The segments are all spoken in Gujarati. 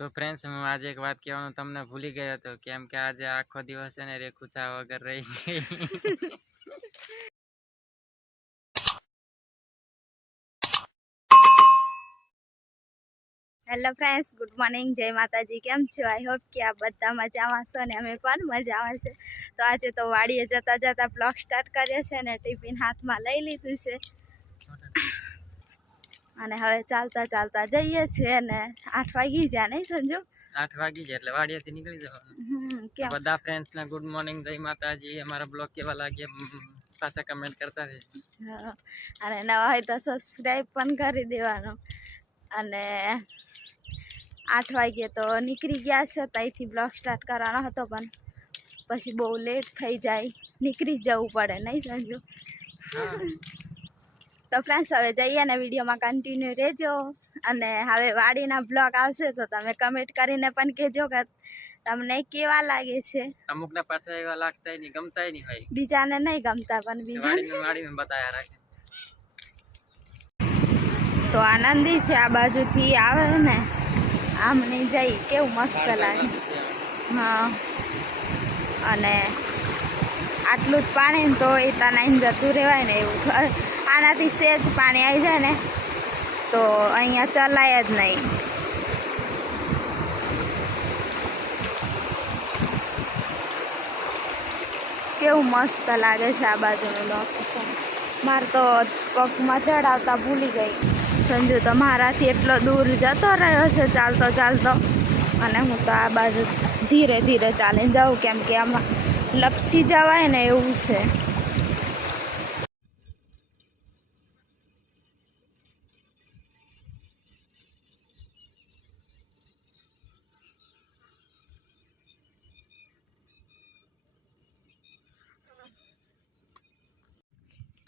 તો ફ્રેન્ડ્સ હું આજે એક વાત કહેવાનું તમને ભૂલી ગયો હતો કેમ કે આજે આખો દિવસ છે ને રેખુ ચા વગર રહી ગઈ. હેલો ફ્રેન્ડ્સ, ગુડ મોર્નિંગ, જય માતાજી. કેમ છો? આઈ હોપ કે આ બધા મજામાં છો ને અમે પણ મજામાં છે. તો આજે તો વાડીએ જતા જતા બ્લોગ સ્ટાર્ટ કરીએ છે ને ટિફિન હાથમાં લઈ લીધું છે અને હવે ચાલતા ચાલતા જઈએ છીએ ને 8 વાગી જાય નહીં સંજુ? 8 વાગી જાય એટલે વાડીએથી નીકળી જવાનું. બધા ફ્રેન્ડ્સ ને ગુડ મોર્નિંગ, જય માતાજી. અમારા બ્લોગ કેવા લાગ્યા પાછા કમેન્ટ કરતા રહેજો. અને નવા હોય તો સબસ્ક્રાઈબ પણ કરી દેવાનું. અને 8 વાગે તો નીકળી ગયા છે, ત્યાંથી બ્લોગ સ્ટાર્ટ કરવાનો હતો પણ પછી બહુ લેટ થઈ જાય, નીકળી જવું પડે નહીં સંજુ? તો ફ્રેન્ડ્સ હવે જઈએ ને વિડીયોમાં કન્ટિન્યુ રહેજો. અને હવે વાડીના બ્લોગ આવશે તો તમે કમેન્ટ કરીને પણ કહેજો કે તમને કેવા લાગે છે. અમુકના પાછા એવા લાગતા નહીં, ગમતા નહીં હોય, બીજાને નહીં ગમતા પણ બીજાને વાડીમાં બતાયા રાખે. તો આનંદી છે, આ બાજુથી આવે ને આમને જઈ કેવું મસ્ત લાગે. હા, અને આટલું જ પાણી તો એ તનાઈને જતું રહેવાય ને એવું. આનાથી સેજ પાણી આવી જાય ને તો અહીંયા ચલાય જ નહીં. કેવું મસ્ત લાગે છે આ બાજુનું લોકેશન. મારે તો પગમાં ચડાવતા ભૂલી ગઈ. સંજુ તો મારાથી એટલો દૂર જતો રહ્યો છે ચાલતો ચાલતો, અને હું તો આ બાજુ ધીરે ધીરે ચાલીને જાઉં કેમ કે આમાં લપસી જવાય ને એવું છે.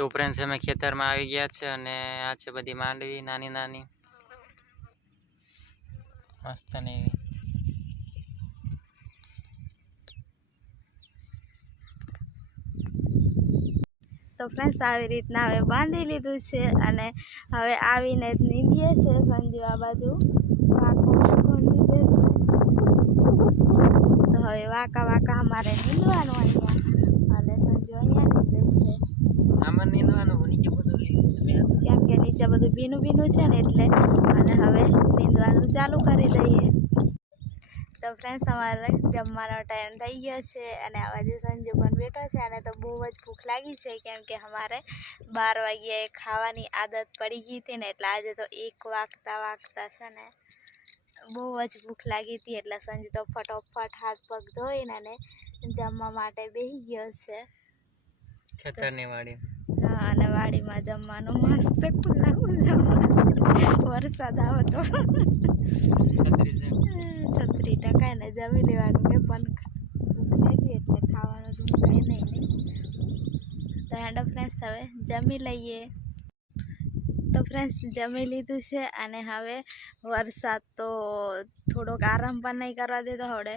તો ફ્રેન્ડ્સ અમે ખેતરમાં આવી ગયા છે અને આ છે બધી માંડવી નાની નાની મસ્ત ને એવી. તો ફ્રેન્ડ્સ આવી રીતના હવે બાંધી લીધું છે અને હવે આવીને જ નીંદીએ છે. સંજુ આ બાજુ વાંકો નીંદે છે. તો હવે વાંકા વાંકા અમારે નીંદવાનું અહીંયા, અને સંજુ અહીંયા નીંદે છે. આમાં નીંદવાનું નીચે બધું લીધું છે કેમ કે નીચે બધું ભીનું ભીનું છે ને એટલે. અને હવે નીંદવાનું ચાલુ કરી દઈએ. તો ફ્રેન્ડ્સ અમારે જમવાનો ટાઈમ થઈ ગયો છે અને આ બાજુ સંજુ પણ બેઠો છે. અને તો બહુ જ ભૂખ લાગી છે કેમ કે અમારે 12 વાગ્યે ખાવાની આદત પડી ગઈ હતી ને, એટલે આજે તો 1 વાગતા છે ને બહુ જ ભૂખ લાગી હતી. એટલે સંજુ તો ફટોફટ હાથ પગ ધોઈને અને જમવા માટે બેસી ગયો છે ખેતરની વાડી. હા, અને વાડીમાં જમવાનું મસ્ત ખુલ્લા વરસાદ આવે તો છત્રી ટકાઈને જમી લેવાનું કે પણ ભૂખ લાગી એટલે ખાવાનું તો કંઈ નહીં. તો હેડો ફ્રેન્ડ્સ હવે જમી લઈએ. તો ફ્રેન્ડ્સ જમી લીધું છે અને હવે વરસાદ તો થોડોક આરામ પણ નહીં કરવા દેતો. હવે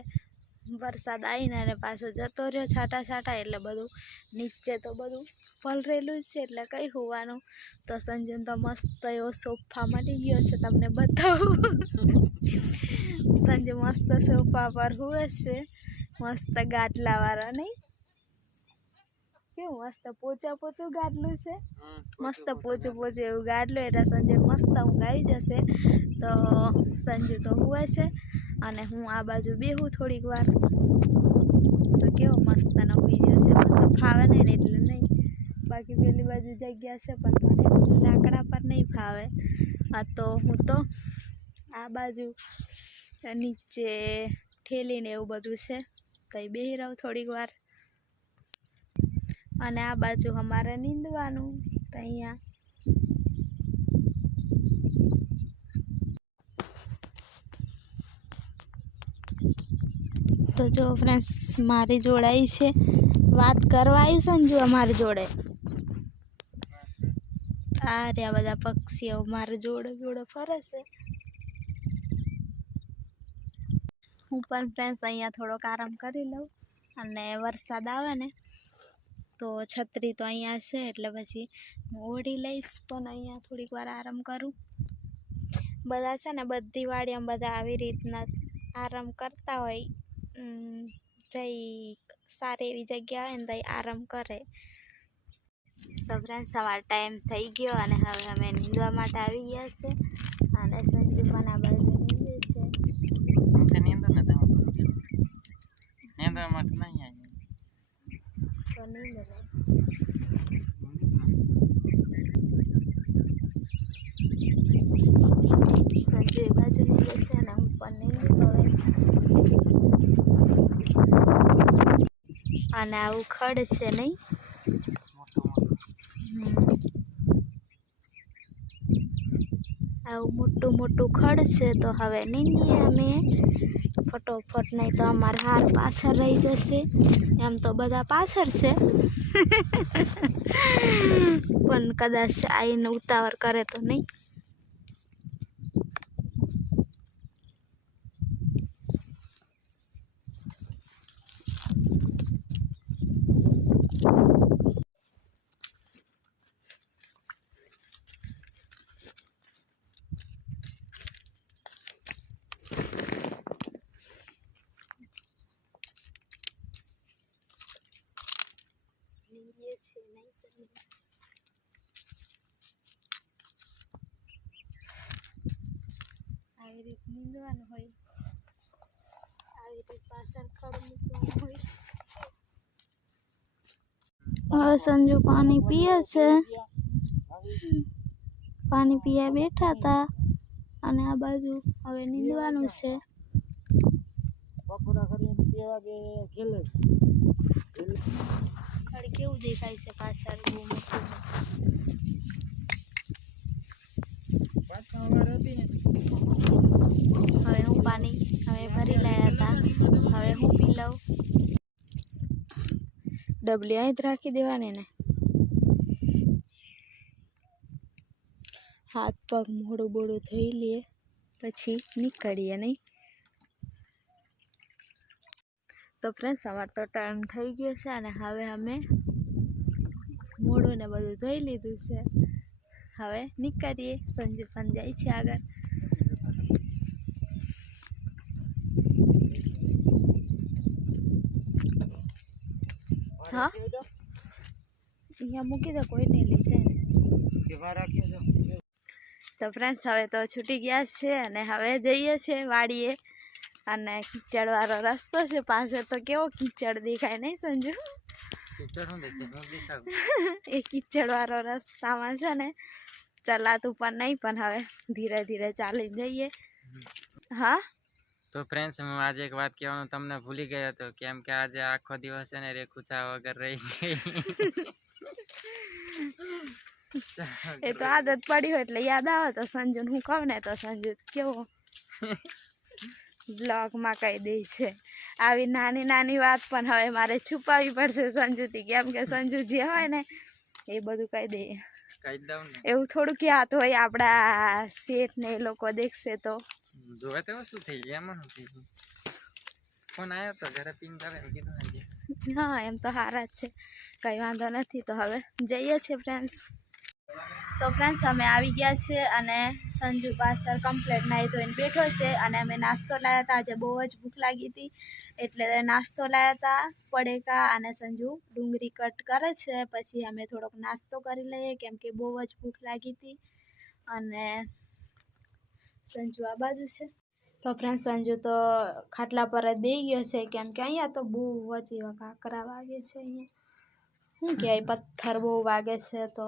વરસાદ આવીને અને પાછો જતો રહ્યો છાંટા છાંટા, એટલે બધું નીચે તો બધું પલરેલું છે એટલે કંઈ હોવાનું. તો સંજુ તો મસ્ત એવો સોફા મળી ગયો છે, તમને બતાવું. સંજુ મસ્ત સોફા પર હુએ છે, મસ્ત ગાટલાવાળો નહીં? કેવું મસ્ત પોચા પોચું ગાટલું છે, મસ્ત પોચું પોચું એવું ગાટલું, એટલે સંજુ મસ્ત ઊંઘ આવી જશે. તો સંજુ તો હુએ છે અને હું આ બાજુ બેહું થોડીક વાર. તો કેવો મસ્તનો બીજો છે, મને તો ફાવે નહીં ને એટલે નહીં. બાકી પેલી બાજુ જગ્યા છે પણ મને લાકડા પર નહીં ફાવે. આ તો હું તો આ બાજુ નીચે ઠેલીને એવું બધું છે તો એ બેસી રહું થોડીક વાર. અને આ બાજુ અમારે નીંદવાનું તો અહીંયા તો જો ફ્રેન્ડ્સ મારી જોડે આવી છે, વાત કરવા આવ્યું સંજુ અમારી જોડે. આ રહ્યા બધા પક્ષીઓ મારી જોડે જોડે ફરે છે. હું પણ ફ્રેન્ડ્સ અહીંયા થોડોક આરામ કરી લઉં, અને વરસાદ આવે ને તો છત્રી તો અહીંયા છે એટલે પછી હું ઓઢી લઈશ. પણ અહીંયા થોડીક વાર આરામ કરું. બધા છે ને બધી વાડીમાં બધા આવી રીતના આરામ કરતા હોય જઈ સારી એવી જગ્યા હોય ને તો આરામ કરે. તો ફ્રેન્ડ્સ અમારો ટાઈમ થઈ ગયો અને હવે અમે નીંદવા માટે આવી ગયા છે અને સંજુ પણ આ બાજુ નીંદે છે. નીંદવા માટે નહીં તો નીંદે સંજુ એ બાજુ નીંદે છે અને હું પણ નીંદું હવે. અને આવું ખડ છે નહીં, આવું મોટું મોટું ખડ છે. તો હવે નીંદીએ અમે ફટોફટ, નહીં તો અમારે હાર પાછળ રહી જશે. એમ તો બધા પાછળ છે પણ કદાચ આવીને ઉતાવળ કરે તો નહીં. આવી રીત નીંદવાનું હોય, આવી રીત પાછળ ખડ મૂકવાનું હોય. હવે સંજુ પાણી પીએ છે, પાણી પીવા બેઠા હતા અને આ બાજુ હવે નીંદવાનું છે. ખડ કેવું દેખાય છે પાછળ, બહુ મોટું. હવે હું પાણી હવે ભરી લાયા હતા, હવે હું પી લઉં. ડબલી અહીં જ રાખી દેવાની ને. હાથ પગ મોડું બોડું ધોઈ લઈએ પછી નીકળીએ નહીં. તો ફ્રેન્ડ્સ અમારો તો ટાઈમ થઈ ગયો છે અને હવે અમે મોઢું ને બધું ધોઈ લીધું છે. હવે નીકળીએ. સંજુ પણ જાય છે આગળ. હા અહીંયા મૂકી દો, કોઈ નહીં લઈ જાય. તો ફ્રેન્ડ્સ હવે તો છૂટી ગયા છે અને હવે જઈએ છીએ વાડીએ. અને કીચડવાળો રસ્તો છે પાસે, તો કેવો કીચડ દેખાય નહીં સંજુ? એ કીચડવાળો રસ્તામાં છે ને ચલાતું પણ નહીં, પણ હવે ધીરે ધીરે ચાલી જઈએ. હા તો ફ્રેન્ડ્સ, હું આજે એક વાત કહેવાનું તમને ભૂલી ગયો હતો, કેમ કે આજે આખો દિવસ છે ને રેખુચા વગર રહી ગઈ. એ તો આદત પડી હોય એટલે યાદ આવે તો સંજુને હું કહું ને તો સંજુ કેવો બ્લોગમાં કહી દે છે. આવી નાની નાની વાત પણ હવે મારે છુપાવવી પડશે સંજુથી, કેમ કે સંજુ જે હોય ને એ બધું કહી દે. કહી દઉં ને, એવું થોડું યાદ હોય આપણા શેઠ ને એ લોકો દેખશે તો. જોવે તો શું થઈ જાય, એમાં શું થઈ જાય. ફોન આવ્યો તો ઘરે પિંગ કરે કીધું. હા એમ તો સારા જ છે, કંઈ વાંધો નથી. તો હવે જઈએ છીએ ફ્રેન્ડ્સ. તો ફ્રેન્ડ્સ અમે આવી ગયા છે અને સંજુ પાછળ કમ્પ્લેટ નાહી ધોઈને બેઠો છે. અને અમે નાસ્તો લાવ્યા હતા, આજે બહુ જ ભૂખ લાગી હતી એટલે નાસ્તો લાવ્યા હતા પડીકા. અને સંજુ ડુંગળી કટ કરે છે, પછી અમે થોડોક નાસ્તો કરી લઈએ કેમ કે બહુ જ ભૂખ લાગી હતી. અને સંજુ આ બાજુ છે. તો ફ્રેન્ડ્સ સંજુ તો ખાટલા પર જ બેસી ગયો છે, કેમ કે અહીંયા તો બહુ જ એવા કાંકરા વાગે છે. અહીંયા શું કહેવાય, પથ્થર બહુ વાગે છે. તો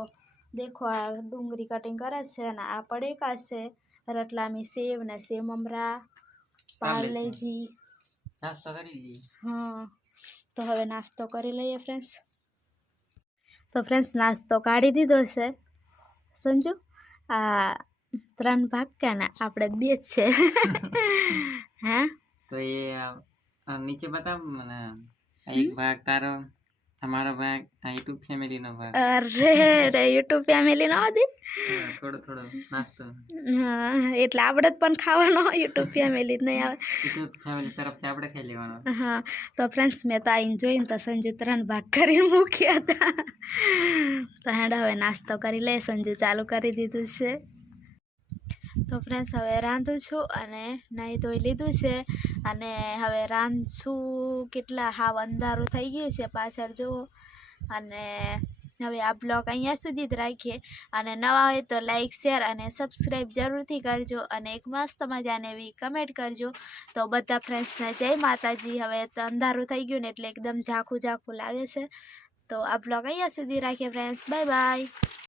દેખો આ ડુંગળી કટિંગ કરે છે અને આ પડીકા છે, રતલામી સેવ ને સેવ મમરા, પાર્લેજી. નાસ્તો કરી લઈએ. હા તો હવે નાસ્તો કરી લઈએ ફ્રેન્ડ્સ. તો ફ્રેન્ડ્સ નાસ્તો કાઢી દીધો છે. સંજુ આ 3 ભાગ કે ને આપણે 2 જ છે. હે તો એ નીચે બતાવ મને. એક ભાગ તારો, અમારો ભાગ, યુટ્યુબ ફેમિલી નો ભાગ. અરે યુટ્યુબ ફેમિલી નો હતી, થોડો થોડો નાસ્તો. હા એટલે આપણે પણ ખાવાનો, યુટ્યુબ ફેમિલી જ નહીં આવે. યુટ્યુબ ફેમિલી તરફથી આપણે ખાઈ લેવાનો. હા તો ફ્રેન્ડ્સ મેં તો આવીને જોઈને તો સંજુ 3 ભાગ કરીને મૂક્યા હતા. તો હેડ હવે નાસ્તો કરી લે. સંજુ ચાલુ કરી દીધું છે. તો ફ્રેન્ડ્સ હવે રાંધું છું અને નાહી ધોઈ લીધું છે અને હવે રાંધશું કેટલા હાવ અંધારું થઈ ગયું છે પાછળ જુઓ. અને હવે આ બ્લોગ અહીંયા સુધી જ રાખીએ. અને નવા હોય તો લાઈક શેર અને સબસ્ક્રાઈબ જરૂરથી કરજો. અને એક મસ્ત મજાની એવી કમેન્ટ કરજો. તો બધા ફ્રેન્ડ્સને જય માતાજી. હવે તો અંધારું થઈ ગયું ને એટલે એકદમ ઝાંખું ઝાંખું લાગે છે. તો આ બ્લોગ અહીંયા સુધી રાખીએ ફ્રેન્ડ્સ. Bye bye.